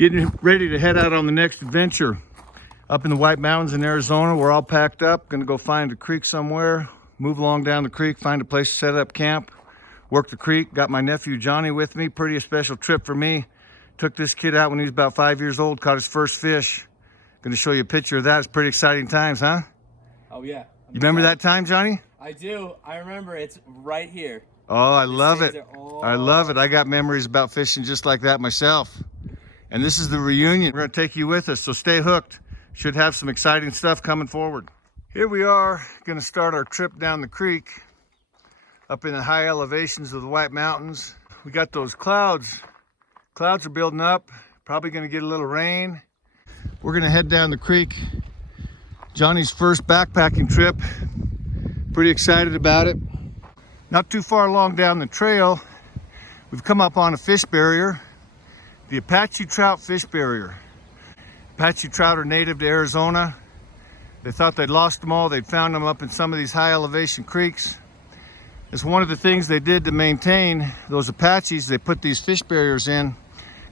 Getting ready to head out on the next adventure. Up in the White Mountains in Arizona, we're all packed up. Gonna go find a creek somewhere, move along down the creek, find a place to set up camp, work the creek. Got my nephew Johnny with me. Pretty a special trip for me. Took this kid out when he was about 5 years old, caught his first fish. Gonna show you a picture of that. It's pretty exciting times, huh? Oh yeah. You remember that time, Johnny? I do. I remember. It's right here. Oh, I love it. I love it. I got memories about fishing just like that myself. And this is the reunion. We're gonna take you with us, so stay hooked. Should have some exciting stuff coming forward. Here we are, gonna start our trip down the creek, up in the high elevations of the White Mountains. We got those clouds. Clouds are building up, probably gonna get a little rain. We're gonna head down the creek. Johnny's first backpacking trip. Pretty excited about it. Not too far along down the trail, we've come up on a fish barrier. The Apache trout fish barrier. Apache trout are native to Arizona. They thought they'd lost them all. They'd found them up in some of these high elevation creeks. It's one of the things they did to maintain those Apaches. They put these fish barriers in,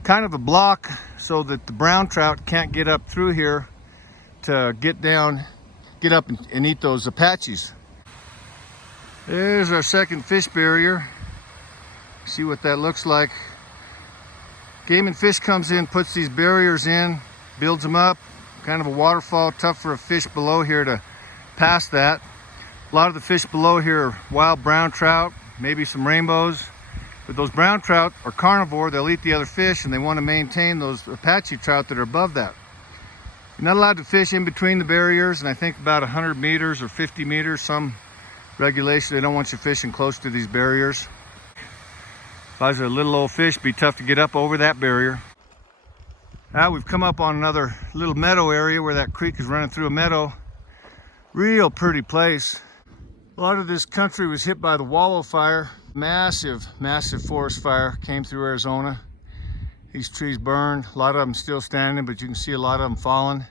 kind of a block so that the brown trout can't get up through here to get up and eat those Apaches. There's our second fish barrier. See what that looks like. Game and Fish comes in, puts these barriers in, builds them up, kind of a waterfall, tough for a fish below here to pass that. A lot of the fish below here are wild brown trout, maybe some rainbows. But those brown trout are carnivore, they'll eat the other fish, and they want to maintain those Apache trout that are above that. You're not allowed to fish in between the barriers, and I think about 100 meters or 50 meters, some regulation, they don't want you fishing close to these barriers. If I was a little old fish, it'd be tough to get up over that barrier. Now we've come up on another little meadow area where that creek is running through a meadow. Real pretty place. A lot of this country was hit by the Wallow fire. Massive, massive forest fire came through Arizona. These trees burned. A lot of them still standing, but you can see a lot of them falling.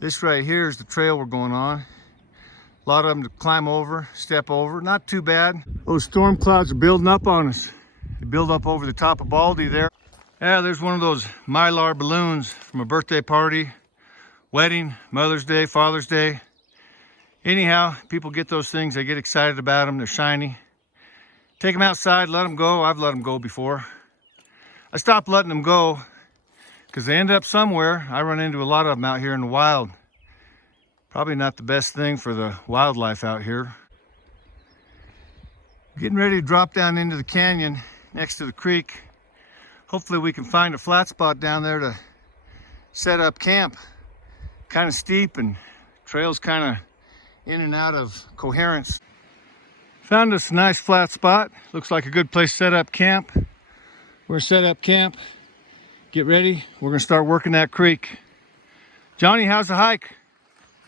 This right here is the trail we're going on. A lot of them to climb over, step over. Not too bad. Those storm clouds are building up on us. They build up over the top of Baldy there. Yeah, there's one of those Mylar balloons from a birthday party, wedding, Mother's Day, Father's Day. Anyhow, people get those things, they get excited about them, they're shiny. Take them outside, let them go. I've let them go before. I stopped letting them go because they end up somewhere. I run into a lot of them out here in the wild. Probably not the best thing for the wildlife out here. Getting ready to drop down into the canyon next to the creek. Hopefully we can find a flat spot down there to set up camp. Kind of steep and trails kind of in and out of coherence. Found us a nice flat spot. Looks like a good place to set up camp. We're gonna set up camp, get ready. We're gonna start working that creek. Johnny, how's the hike?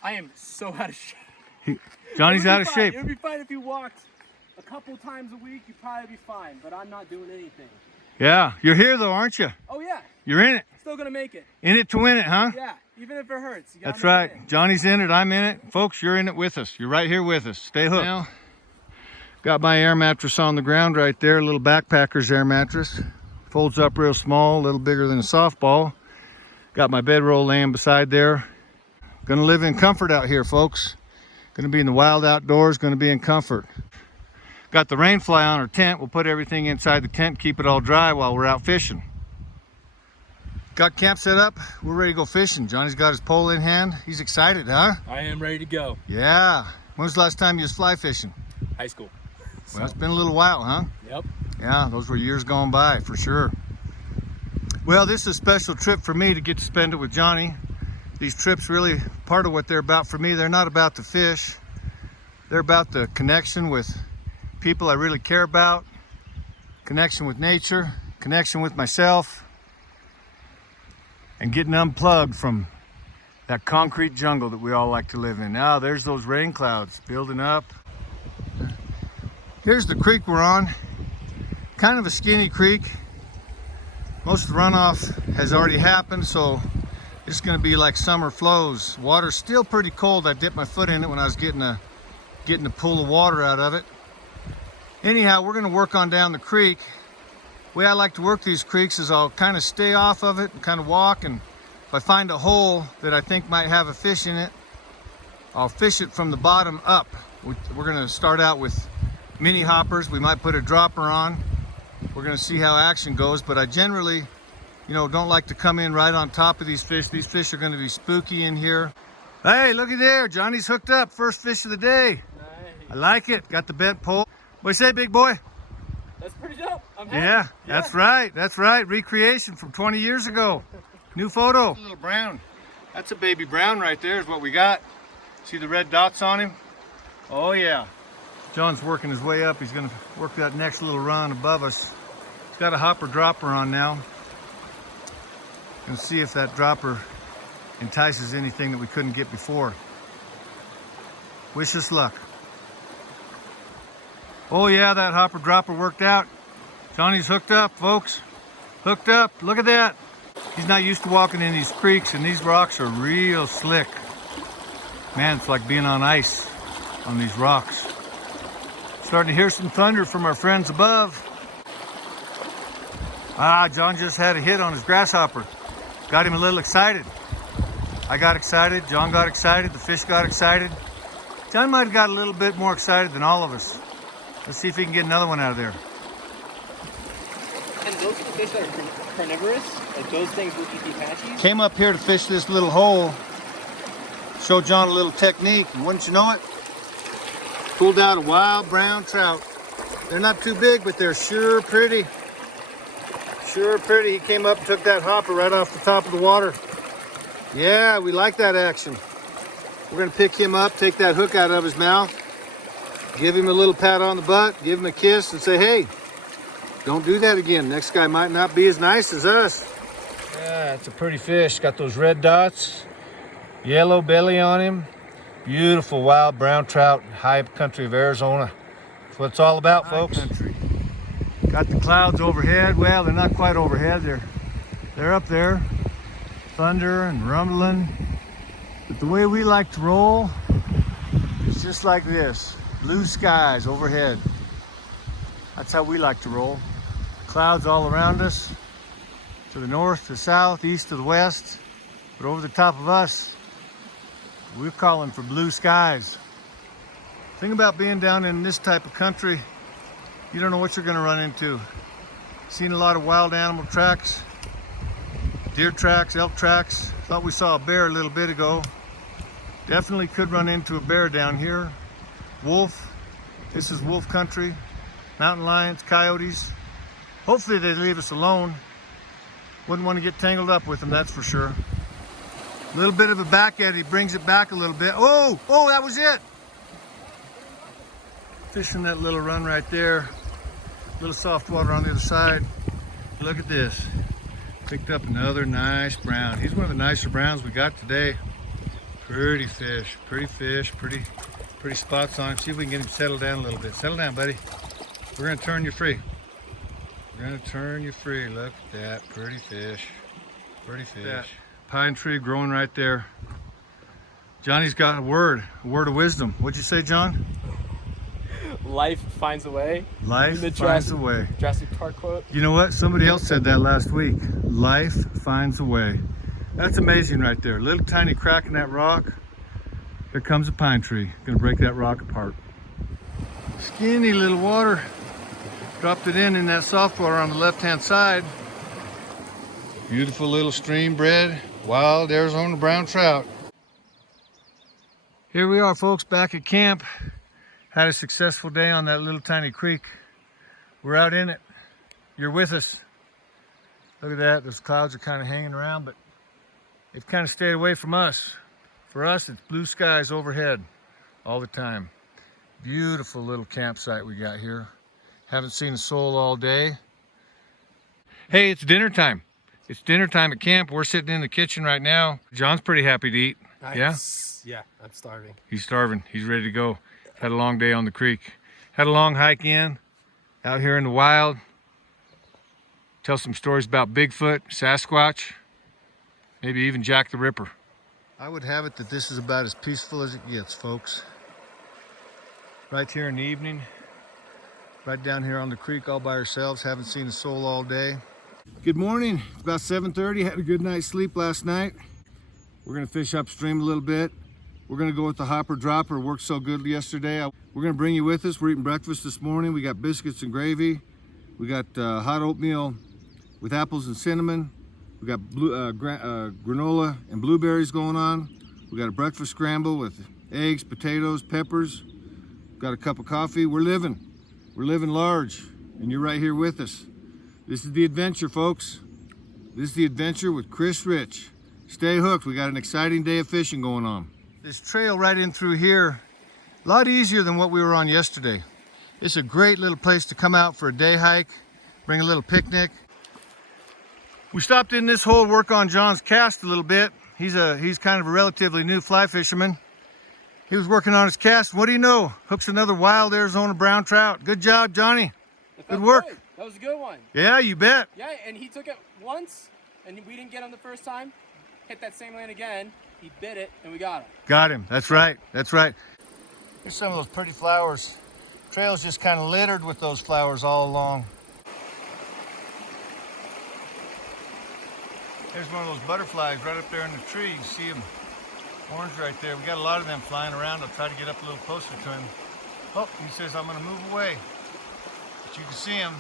I am so out of shape. Johnny's out of shape. It would be fine if you walked a couple times a week. You'd probably be fine, but I'm not doing anything. Yeah, you're here though, aren't you? Oh yeah. You're in it. Still gonna make it. In it to win it, huh? Yeah, even if it hurts. That's right. Johnny's in it, I'm in it. Folks, you're in it with us. You're right here with us. Stay hooked. Now, got my air mattress on the ground right there, a little backpacker's air mattress. Folds up real small, a little bigger than a softball. Got my bedroll laying beside there. Gonna live in comfort out here, folks. Gonna be in the wild outdoors, gonna be in comfort. Got the rain fly on our tent. We'll put everything inside the tent, keep it all dry while we're out fishing. Got camp set up, we're ready to go fishing. Johnny's got his pole in hand. He's excited, huh? I am ready to go. Yeah. When was the last time you was fly fishing? High school. Well, it's been a little while, huh? Yep. Yeah, those were years gone by, for sure. Well, this is a special trip for me to get to spend it with Johnny. These trips really, part of what they're about for me, they're not about the fish. They're about the connection with people I really care about, connection with nature, connection with myself, and getting unplugged from that concrete jungle that we all like to live in. Now, there's those rain clouds building up. Here's the creek we're on. Kind of a skinny creek. Most of the runoff has already happened, so it's gonna be like summer flows. Water's still pretty cold. I dipped my foot in it when I was getting a pool of water out of it. Anyhow, we're gonna work on down the creek. The way I like to work these creeks is I'll kind of stay off of it and kind of walk, and if I find a hole that I think might have a fish in it, I'll fish it from the bottom up. We're gonna start out with mini hoppers. We might put a dropper on. We're gonna see how action goes, but I generally, don't like to come in right on top of these fish. These fish are gonna be spooky in here. Hey, looky there, Johnny's hooked up. First fish of the day. Nice. I like it. Got the bent pole. What do you say, big boy? That's pretty dope. I'm happy. Yeah, that's right. That's right. Recreation from 20 years ago. New photo. A little brown. That's a baby brown right there is what we got. See the red dots on him? Oh yeah. John's working his way up. He's gonna work that next little run above us. He's got a hopper dropper on now. Gonna see if that dropper entices anything that we couldn't get before. Wish us luck. Oh yeah, that hopper dropper worked out. Johnny's hooked up, folks. Hooked up. Look at that. He's not used to walking in these creeks, and these rocks are real slick. Man, it's like being on ice on these rocks. Starting to hear some thunder from our friends above. John just had a hit on his grasshopper. Got him a little excited. I got excited, John got excited, the fish got excited. John might have got a little bit more excited than all of us. Let's see if he can get another one out of there. And those are the fish that are carnivorous? Like those things will eat the Apaches? Came up here to fish this little hole. Show John a little technique, and wouldn't you know it? Pulled out a wild brown trout. They're not too big, but they're sure pretty. Sure pretty. He came up and took that hopper right off the top of the water. Yeah, we like that action. We're gonna pick him up, take that hook out of his mouth, give him a little pat on the butt, give him a kiss, and say, hey, don't do that again. Next guy might not be as nice as us. Yeah, it's a pretty fish. Got those red dots, yellow belly on him. Beautiful wild brown trout, high country of Arizona. That's what it's all about, folks. Country. Got the clouds overhead. Well, they're not quite overhead. They're up there. Thunder and rumbling. But the way we like to roll is just like this. Blue skies overhead. That's how we like to roll. Clouds all around us. To the north, to the south, east to the west. But over the top of us, we're calling for blue skies. The thing about being down in this type of country, you don't know what you're gonna run into. Seen a lot of wild animal tracks, deer tracks, elk tracks. Thought we saw a bear a little bit ago. Definitely could run into a bear down here. Wolf, this is wolf country. Mountain lions, coyotes. Hopefully they leave us alone. Wouldn't want to get tangled up with them, that's for sure. A little bit of a back eddy, brings it back a little bit. Oh, that was it. Fishing that little run right there. Little soft water on the other side. Look at this. Picked up another nice brown. He's one of the nicer browns we got today. Pretty fish, pretty spots on him. See if we can get him settled down a little bit. Settle down, buddy. We're gonna turn you free. We're gonna turn you free. Look at that, pretty fish. Pretty fish. That pine tree growing right there. Johnny's got a word of wisdom. What'd you say, John? Life finds a way. Life finds a way. Jurassic Park quote. You know what? Somebody else said that last week. Life finds a way. That's amazing right there. Little tiny crack in that rock. There comes a pine tree. Gonna break that rock apart. Skinny little water. Dropped it in that soft water on the left-hand side. Beautiful little stream bred, wild Arizona brown trout. Here we are, folks, back at camp. Had a successful day on that little tiny creek. We're out in it. You're with us. Look at that. Those clouds are kind of hanging around, but they've kind of stayed away from us. For us, it's blue skies overhead all the time. Beautiful little campsite we got here. Haven't seen a soul all day. Hey, it's dinner time. It's dinner time at camp. We're sitting in the kitchen right now. John's pretty happy to eat. Nice. Yeah, I'm starving. He's starving. He's ready to go. Had a long day on the creek. Had a long hike in, out here in the wild. Tell some stories about Bigfoot, Sasquatch, maybe even Jack the Ripper. I would have it that this is about as peaceful as it gets, folks. Right here in the evening, Right down here on the creek all by ourselves. Haven't seen a soul all day. Good morning. It's about 7:30. Had a good night's sleep last night. We're gonna fish upstream a little bit. We're gonna go with the hopper dropper. Worked so good yesterday. We're gonna bring you with us. We're eating breakfast this morning. We got biscuits and gravy. We got hot oatmeal with apples and cinnamon. We got granola and blueberries going on. We got a breakfast scramble with eggs, potatoes, peppers. Got a cup of coffee. We're living large, and you're right here with us. This is the adventure, folks. This is the adventure with Chris Rich. Stay hooked. We got an exciting day of fishing going on. This trail right in through here, a lot easier than what we were on yesterday. It's a great little place to come out for a day hike, bring a little picnic. We stopped in this hole to work on John's cast a little bit. He's kind of a relatively new fly fisherman. He was working on his cast. What do you know? Hooks another wild Arizona brown trout. Good job, Johnny. Good work. Good. That was a good one. Yeah, you bet. Yeah, and he took it once, and we didn't get him the first time. Hit that same land again. He bit it, and we got him. Got him. That's right. That's right. Here's some of those pretty flowers. Trail's just kind of littered with those flowers all along. There's one of those butterflies right up there in the tree. You see them orange right there. We got a lot of them flying around. I'll try to get up a little closer to him. Oh, he says I'm going to move away. But you can see him.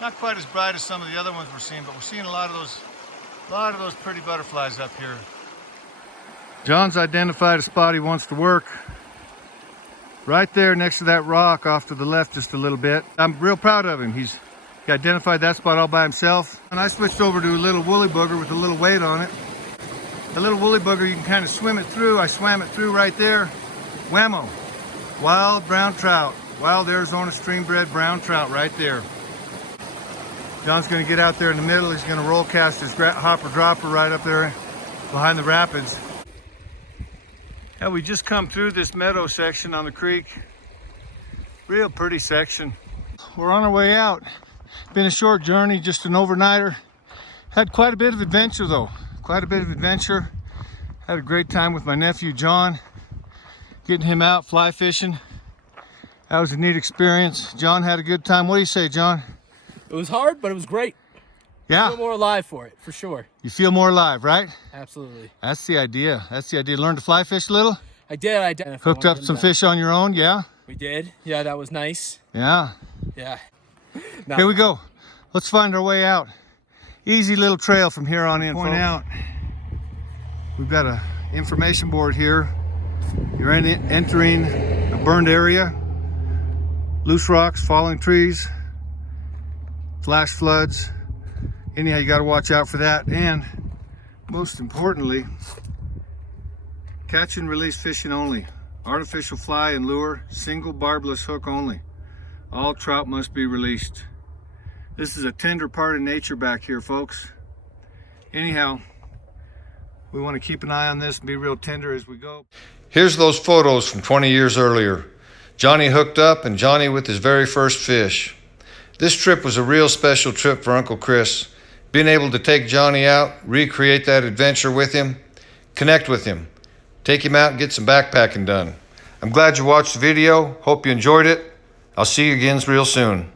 Not quite as bright as some of the other ones we're seeing, but we're seeing a lot of those pretty butterflies up here. John's identified a spot he wants to work. Right there next to that rock off to the left just a little bit. I'm real proud of him. He identified that spot all by himself. And I switched over to a little woolly booger with a little weight on it. A little woolly booger, you can kind of swim it through. I swam it through right there. Whammo. Wild brown trout. Wild Arizona stream-bred brown trout right there. John's going to get out there in the middle. He's going to roll cast his hopper dropper right up there behind the rapids. Yeah, we just come through this meadow section on the creek. Real pretty section. We're on our way out. Been a short journey, just an overnighter. Had quite a bit of adventure though. Quite a bit of adventure. Had a great time with my nephew John. Getting him out fly fishing. That was a neat experience. John had a good time. What do you say, John? It was hard, but it was great. Yeah. I feel more alive for it, for sure. You feel more alive, right? Absolutely. That's the idea. That's the idea. Learn to fly fish a little? I did. Hooked up some fish on your own, yeah? We did. Yeah, that was nice. Yeah. Yeah. Here we go. Let's find our way out. Easy little trail from here on in. Point out, we've got a information board here. You're entering a burned area. Loose rocks, falling trees, flash floods. Anyhow, you got to watch out for that. And most importantly, catch and release fishing only. Artificial fly and lure, single barbless hook only. All trout must be released. This is a tender part of nature back here, folks. Anyhow, we want to keep an eye on this and be real tender as we go. Here's those photos from 20 years earlier. Johnny hooked up and Johnny with his very first fish. This trip was a real special trip for Uncle Chris. Being able to take Johnny out, recreate that adventure with him, connect with him, take him out and get some backpacking done. I'm glad you watched the video. Hope you enjoyed it. I'll see you again real soon.